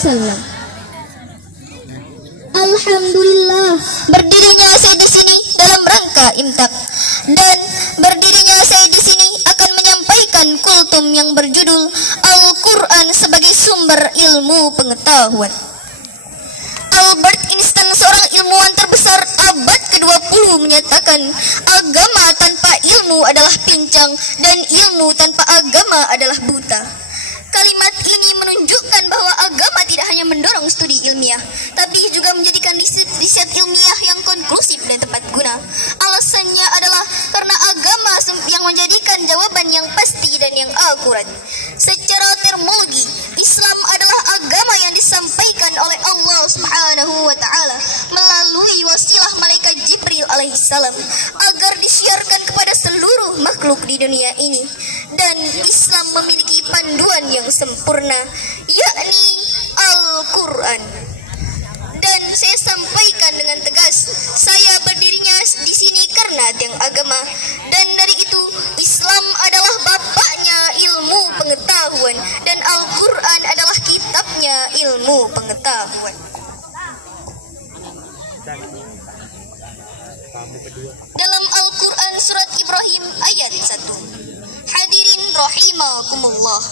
wasallam. Alhamdulillah, berdirinya saya di sini dalam rangka imtak, dan berdirinya saya di sini akan menyampaikan kultum yang berjudul Al-Quran sebagai sumber ilmu pengetahuan. Albert Einstein, seorang ilmuwan terbesar abad ke-20, menyatakan agama tanpa ilmu adalah pincang dan ilmu tanpa agama adalah buta. Kalimat ini menunjukkan bahwa agama tidak hanya mendorong studi ilmiah, tapi juga menjadikan riset ilmiah yang konklusif dan tepat guna. Alasannya adalah karena agama yang menjadikan jawaban yang pasti dan yang akurat. Secara terminologi, Islam adalah agama yang disampaikan oleh Allah Subhanahu wa Ta'ala melalui wasilah malaikat Jibril alaihissalam agar disiarkan kepada seluruh makhluk di dunia ini. Dan Islam memiliki panduan yang sempurna, yakni Al-Quran. Dan saya sampaikan dengan tegas, saya berdirinya di sini karena tiang agama, dan dari itu Islam adalah bapaknya ilmu pengetahuan dan Al-Quran adalah kitabnya ilmu pengetahuan. Dalam Al-Quran surat Ibrahim ayat 1. Hadirin rahimakumullah,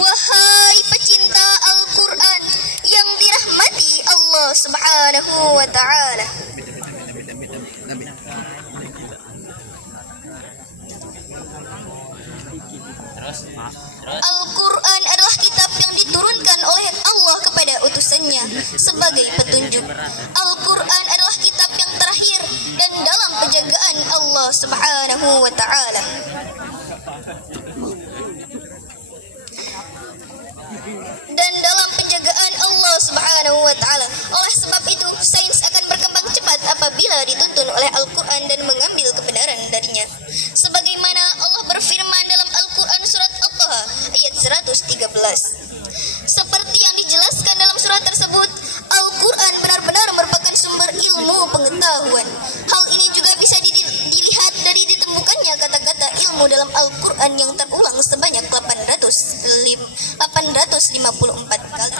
wahai pecinta Al-Quran yang dirahmati Allah Subhanahu wa Ta'ala, Al-Quran adalah kitab yang diturunkan oleh Allah kepada utusannya sebagai petunjuk. Al-Quran adalah kitab yang terakhir dan dalam penjagaan Allah Subhanahu wa Ta'ala. Dan dalam penjagaan Allah Subhanahu wa Ta'ala. Oleh sebab itu, sains akan berkembang cepat apabila dituntun oleh Al-Quran dan mengambil kebenaran darinya. Sebagaimana Allah berfirman dalam Al-Quran surat At-Taha ayat 113. Seperti yang dijelaskan dalam surat tersebut, Al-Quran benar-benar merupakan sumber ilmu pengetahuan. Hal ini juga bisa dilihat dari ditemukannya kata-kata ilmu dalam Al-Quran yang terulang sebanyak 854 kali.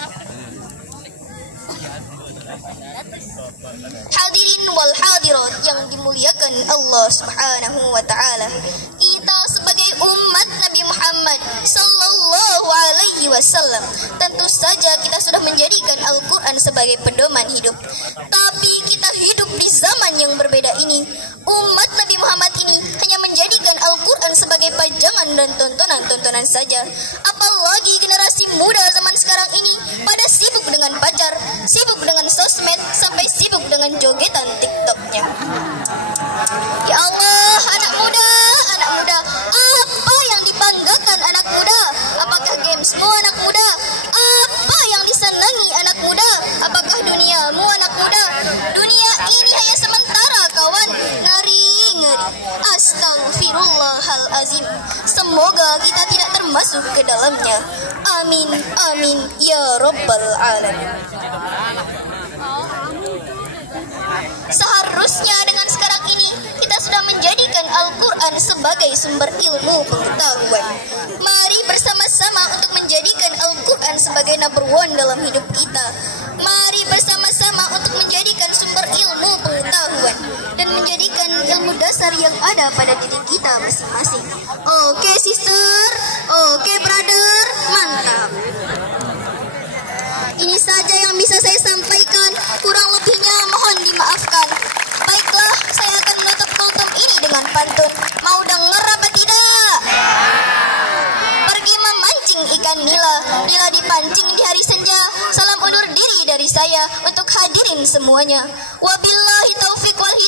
Hadirin wal hadirat yang dimuliakan Allah Subhanahu wa Ta'ala, kita sebagai umat Nabi Muhammad sallallahu alaihi wasallam tentu saja kita sudah menjadikan Al-Quran sebagai pedoman hidup. Tapi kita hidup di zaman yang berbeda ini. Umat Nabi Muhammad ini hanya menjadikan Al-Quran sebagai pajangan dan tontonan-tontonan saja. Apalagi generasi muda zaman sekarang ini pada sibuk dengan pacar, sibuk dengan sosmed, sampai sibuk dengan jogetan TikToknya. Ya Allah, anak muda, apa yang dibanggakan anak muda? Apakah gamesmu anak muda? Apa yang disenangi anak muda? Apakah duniamu anak muda? Dunia ini hanya sementara, kawan. Ngari. Astagfirullahalazim. Semoga kita tidak termasuk ke dalamnya. Amin, amin, ya Rabbal Alamin. Seharusnya dengan sekarang ini kita sudah menjadikan Al-Quran sebagai sumber ilmu pengetahuan. Mari bersama-sama untuk menjadikan Al-Quran sebagai number one dalam hidup kita. Mari bersama-sama untuk menjadikan sumber ilmu pengetahuan dan menjadikan ilmu dasar yang ada pada diri kita masing-masing. Oke sister, oke brother, mantap. Ini saja yang bisa saya sampaikan, kurang lebihnya mohon dimaafkan. Baiklah, saya akan menutup kultum ini dengan pantun. Mau denger apa tidak? Pergi memancing ikan nila, nila dipancing di hari senja. Salam undur diri dari saya untuk hadirin semuanya. Wabillahi taufiq wal